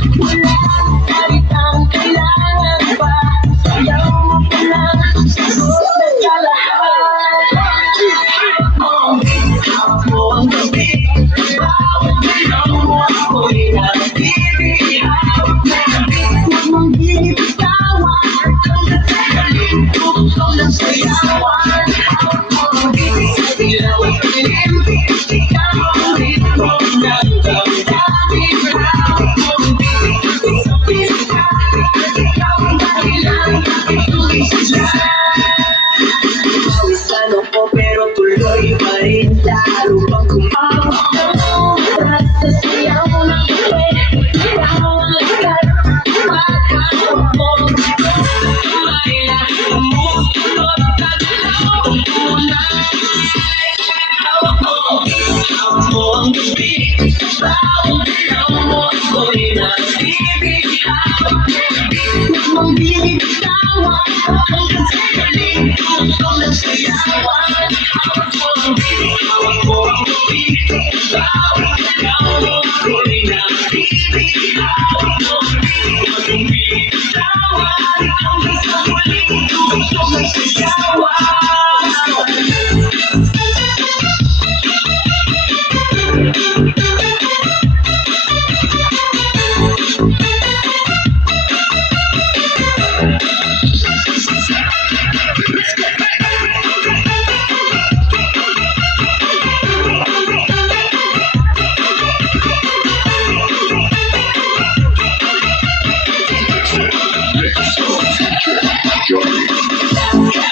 Wala kahit ang kailangan pa. Ayaw mo pa lang, sagot na sa lahat. Ako ang gabi, bawat galaw mo ako'y nabibigyan. Huwag mong binibitawan, hanggang sa galing ko lang sayawan. Ilaw at dilim, ikaw ang ritmo ng damdamin. Sa pista, ikaw ang dahilan, ituloy sadya. Pawisan ako pero tuloy pa rin, lalo pang kumawa. Sa sayaw ng gabi, ikaw ang lakas, pagkakot mo. Kailangan mo, magkagalaw muna. Hawak mo ang gabi, bawat galaw mo ako'y nabibigyan. Huwag mong binibitawan, hanggang sa galing ko lang sayawan. Hawak mo ang gabi, bawat galaw mo ako'y nabibigyan. Huwag mong binibitawan, hanggang sa galing ko lang sayawan.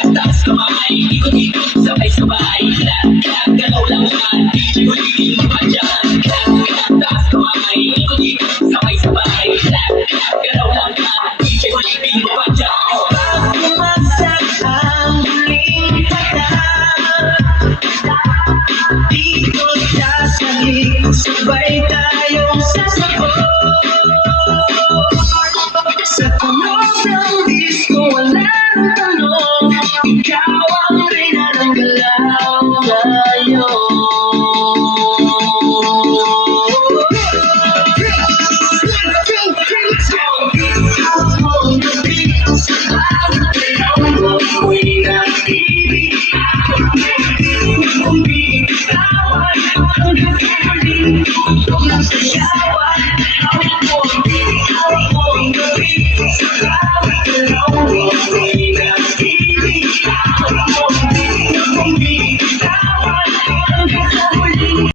Taas kamay, ikot-ikot, sabay-sabay. Galaw lang naman, di ko hindi mapadyan. Taas kamay, ikot-ikot, sabay-sabay. Galaw lang naman, di ko hindi mapadyan. Pag-umasag ang huling kata, ikot sasalik, sabay tayong sasabot. Sa tunog ng disco, wala nang tanong, ikaw ang reyna ng galaw ngayon. Hawak mo ang gabi, sa bawat galaw mo ako'y nabibigyan. Huwag mong binibitawan, hanggang sa galing ko lang sayawan.